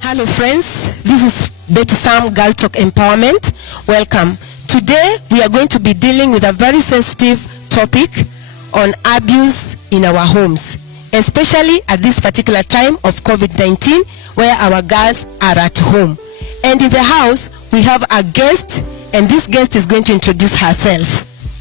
Hello friends, this is Betty Sam Girl Talk Empowerment. Welcome. Today we are going to be dealing with a very sensitive topic on abuse in our homes, especially at this particular time of COVID-19 where our girls are at home. And in the house we have a guest, and this guest is going to introduce herself.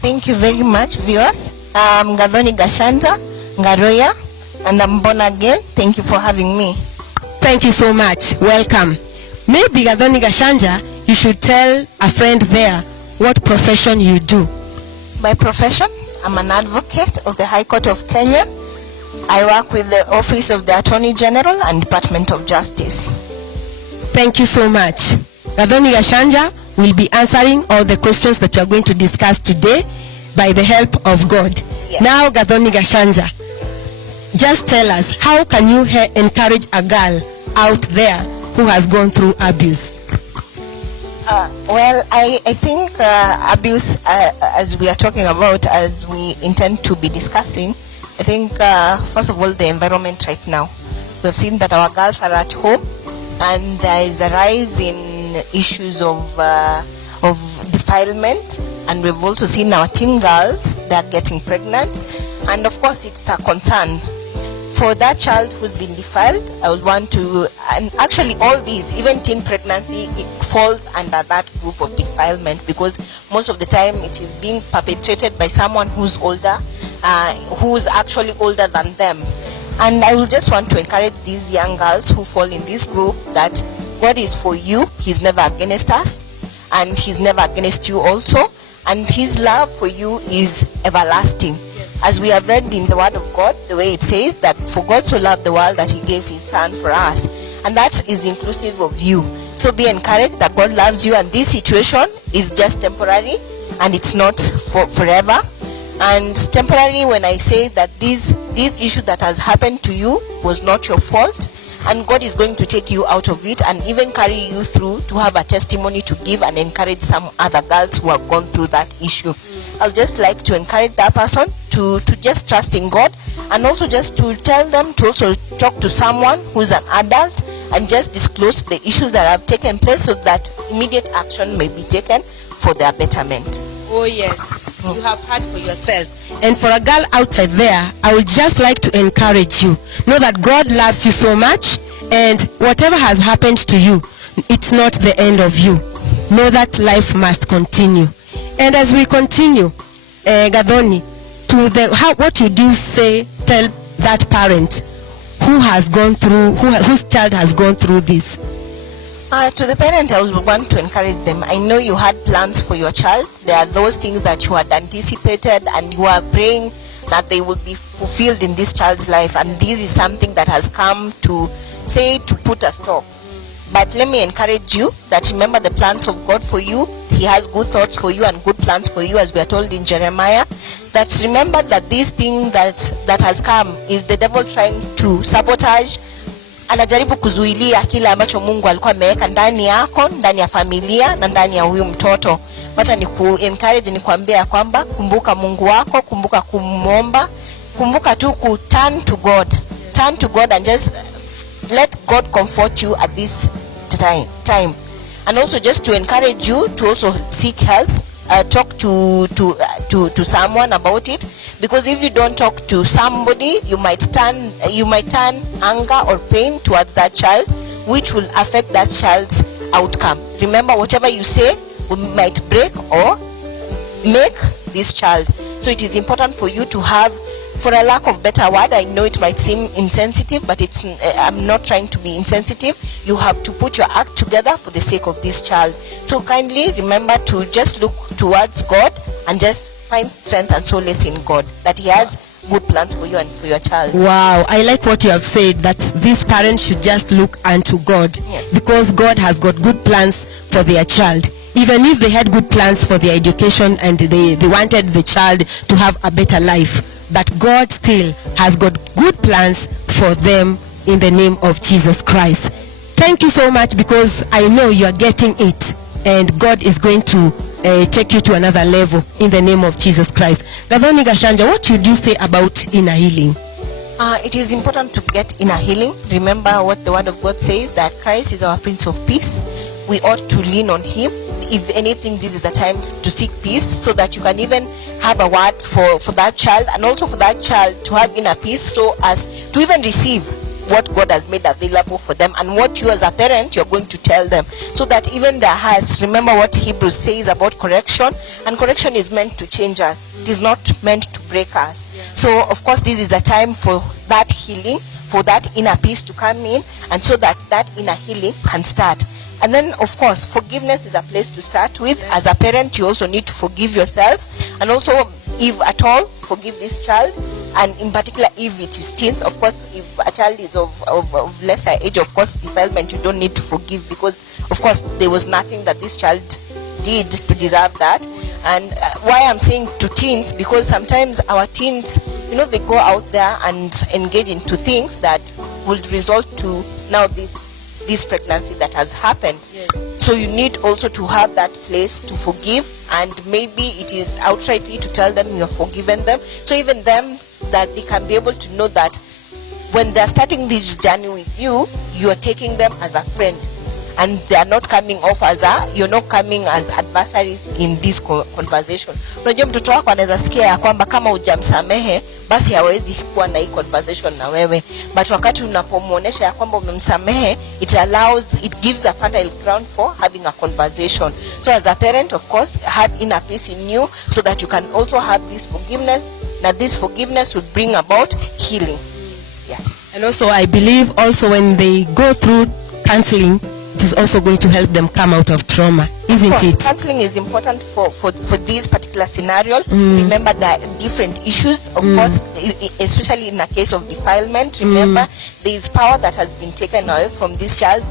Thank you very much, viewers. I'm Gathoni Gashanja Ngaroya, and I'm born again. Thank you for having me. Thank you so much. Welcome. Maybe Gathoni Gashanja, you should tell a friend there what profession you do. By profession, I'm an advocate of the High Court of Kenya. I work with the Office of the Attorney General and Department of Justice. Thank you so much. Gathoni Gashanja will be answering all the questions that we are going to discuss today by the help of God. Yes. Now, Gathoni Gashanja, just tell us, how can you encourage a girl out there who has gone through abuse? Well, I think abuse, as we are talking about, as we intend to be discussing, I think first of all, the environment right now. We have seen that our girls are at home, and there is a rise in issues of defilement, and we've also seen our teen girls that are getting pregnant, and of course it's a concern. For that child who's been defiled, I would want to, and actually all these, even teen pregnancy, it falls under that group of defilement, because most of the time it is being perpetrated by someone who's older, who's actually older than them. And I will just want to encourage these young girls who fall in this group that God is for you. He's never against us, and He's never against you also, and His love for you is everlasting. As we have read in the Word of God, the way it says that for God so loved the world that He gave His Son for us, and that is inclusive of you. So be encouraged that God loves you, and this situation is just temporary, and it's not for forever. And temporary, when I say that this issue that has happened to you was not your fault, and God is going to take you out of it and even carry you through to have a testimony to give and encourage some other girls who have gone through that issue. I'll just like to encourage that person to just trust in God, and also just to tell them to also talk to someone who's an adult and just disclose the issues that have taken place, so that immediate action may be taken for their betterment. Oh yes, you have heard for yourself. And for a girl outside there, I would just like to encourage you. Know that God loves you so much, and whatever has happened to you, it's not the end of you. Know that life must continue. And as we continue, Gathoni, what you do say, tell that parent who has gone through, whose child has gone through this. To the parent, I would want to encourage them. I know you had plans for your child. There are those things that you had anticipated, and you are praying that they will be fulfilled in this child's life. And this is something that has come to put a stop. But let me encourage you that remember the plans of God for you. He has good thoughts for you and good plans for you, as we are told in Jeremiah. That remember that this thing that has come is the devil trying to sabotage. Anajaribu kuzuilia kile ambacho Mungu alikuwa ameweka ndani yako, ndani ya familia na ndani ya huyu mtoto. Wacha ni encourage, ni kuambia kwamba kumbuka Mungu wako, kumbuka kumwomba, kumbuka tu ku turn to God. Turn to God and just let God comfort you at this time. And also just to encourage you to also seek help. Talk to someone about it, because if you don't talk to somebody, you might turn anger or pain towards that child, which will affect that child's outcome. Remember, whatever you say might break or make this child. So it is important for you to have, for a lack of better word, I know it might seem insensitive, but I'm not trying to be insensitive. You have to put your act together for the sake of this child. So kindly remember to just look towards God and just find strength and solace in God, that He has good plans for you and for your child. Wow, I like what you have said, that these parents should just look unto God. Yes. Because God has got good plans for their child. Even if they had good plans for their education and they wanted the child to have a better life, but God still has got good plans for them in the name of Jesus Christ. Thank you so much, because I know you are getting it, and God is going to take you to another level in the name of Jesus Christ. Gathoni Gashanja, what should you say about inner healing? It is important to get inner healing. Remember what the word of God says, that Christ is our Prince of Peace. We ought to lean on him. If anything, this is the time to seek peace, so that you can even have a word for that child, and also for that child to have inner peace, so as to even receive what God has made available for them, and what you as a parent you're going to tell them, so that even their hearts, remember what Hebrews says about correction, and correction is meant to change us. It is not meant to break us. So of course this is the time for that healing, for that inner peace to come in, and so that that inner healing can start. And then of course forgiveness is a place to start with. As a parent, you also need to forgive yourself, and also, if at all, forgive this child. And in particular, if it is teens, of course, if a child is of lesser age, of course, defilement, you don't need to forgive, because of course there was nothing that this child did to deserve that. And why I'm saying to teens, because sometimes our teens, they go out there and engage into things that would result to now this pregnancy that has happened. Yes. So you need also to have that place to forgive, and maybe it is outrightly to tell them you're forgiven them, so even them, that they can be able to know that when they're starting this journey with you, you are taking them as a friend, and they are not coming off you're not coming as adversaries in this conversation. Unajua mtoto wako anaweza sikia ya kwamba kama hujamsamehe basi hawezi kuwa na hii conversation na wewe, but wakati unapomuonesha ya kwamba umemsamehe, it gives a fertile ground for having a conversation. So as a parent, of course, have inner peace in you, so that you can also have this forgiveness. Now this forgiveness will bring about healing. Yes. And also I believe also when they go through counseling, it is also going to help them come out of trauma, isn't it? Counseling is important for this particular scenario. Remember, there are different issues, of course, especially in a case of defilement. Remember, there is power that has been taken away from this child.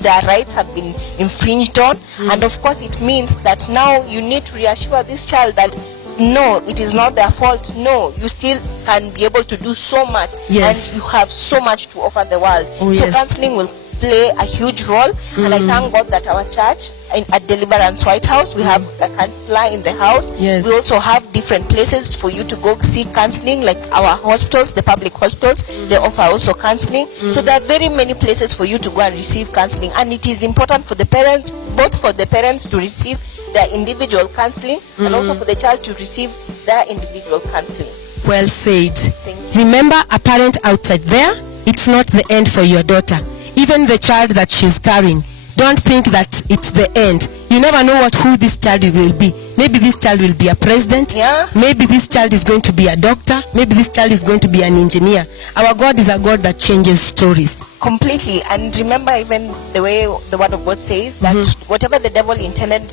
Their rights have been infringed on, and of course it means that now you need to reassure this child that no, it is not their fault. No, you still can be able to do so much. Yes. And you have so much to offer the world. Oh, so yes. Counseling will play a huge role, and I thank God that our church at Deliverance White House, we have a counselor in the house. Yes. We also have different places for you to go seek counseling, like our hospitals, the public hospitals, they offer also counseling. So there are very many places for you to go and receive counseling, and it is important for the parents, both for the parents to receive their individual counseling, and also for the child to receive their individual counseling. Well said. Thank you. Remember, a parent outside there, it's not the end for your daughter. Even the child that she's carrying, don't think that it's the end. You never know who this child will be. Maybe this child will be a president. Yeah. Maybe this child is going to be a doctor. Maybe this child is going to be an engineer. Our God is a God that changes stories. Completely. And remember, even the way the word of God says that whatever the devil intended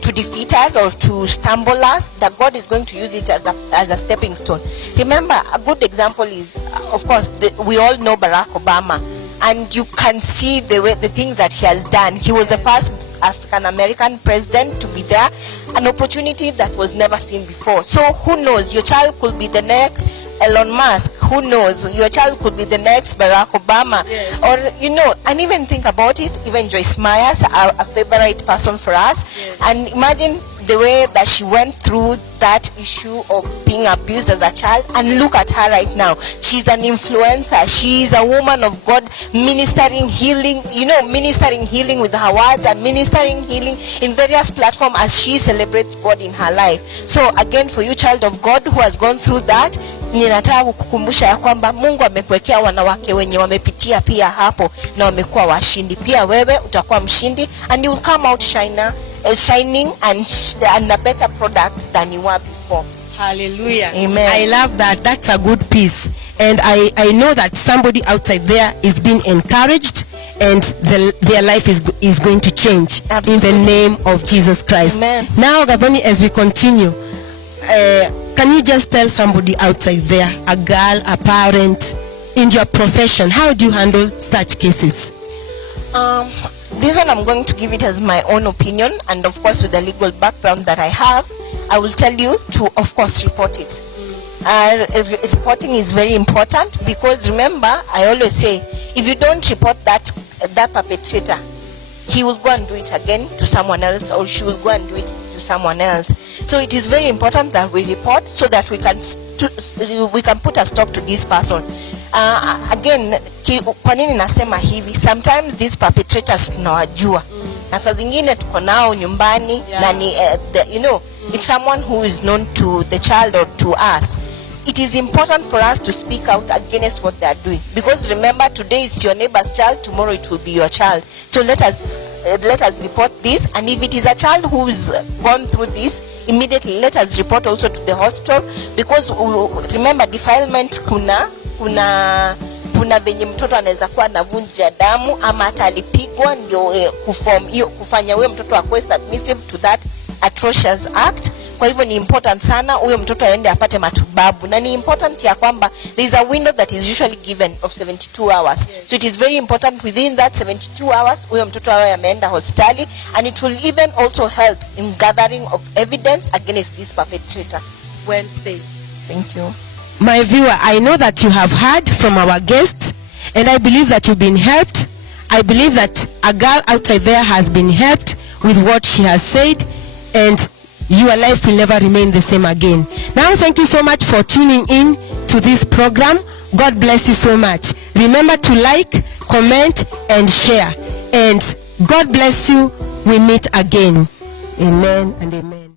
to defeat us or to stumble us, that God is going to use it as a stepping stone. Remember, a good example is, of course, we all know Barack Obama, and you can see the things that he has done. He was the first African American president to be there, an opportunity that was never seen before. So who knows, your child could be the next Elon Musk. Who knows, your child could be the next Barack Obama. Yes. Or and even think about it, even Joyce Myers, a favorite person for us. Yes. And imagine the way that she went through that issue of being abused as a child, and look at her right now. She's an influencer. She's a woman of God, ministering healing, ministering healing with her words, and ministering healing in various platforms as she celebrates God in her life. So again, for you, child of God who has gone through that, ninataka kukukumbusha ya kwamba Mungu amekuwekea wanawake wenye wamepitia pia hapo na wamekuwa washindi. Pia wewe utakuwa mshindi, and you will come out shining and a better product than you were before. Hallelujah. Amen. I love that. That's a good piece. And I know that somebody outside there is being encouraged, and their life is going to change. Absolutely. In the name of Jesus Christ. Amen. Now, Gathoni, as we continue, can you just tell somebody outside there, a girl, a parent, in your profession, how do you handle such cases? This one I'm going to give it as my own opinion, and of course with the legal background that I have, I will tell you to, of course, report it. Reporting is very important, because remember, I always say, if you don't report that perpetrator, he will go and do it again to someone else, or she will go and do it to someone else. So it is very important that we report so that we can put a stop to this person. Again, kwa nini nasema hivi? Sometimes these perpetrators tunawajua. Na saa zingine tuko nao nyumbani, na ni it's someone who is known to the child or to us. It is important for us to speak out against what they are doing, because remember, today is your neighbor's child, tomorrow it will be your child. So let us report this, and if it is a child who's gone through this, immediately let us report also to the hospital, because remember, defilement kuna venye mtoto anaweza kuwa anavunja damu ama hata alipigwa ndio kufanya huyo mtoto akuwe submissive to that atrocious act. Kwa hivyo ni important sana huyo mtoto aende apate matibabu, na ni important ya kwamba there is a window that is usually given of 72 hours. So it is very important within that 72 hours huyo mtoto awe ameenda hospitali, and it will even also help in gathering of evidence against this perpetrator. Well said. Thank you. My viewer, I know that you have heard from our guests, and I believe that you've been helped. I believe that a girl outside there has been helped with what she has said, and your life will never remain the same again. Now, thank you so much for tuning in to this program. God bless you so much. Remember to like, comment, and share. And God bless you. We meet again. Amen and amen.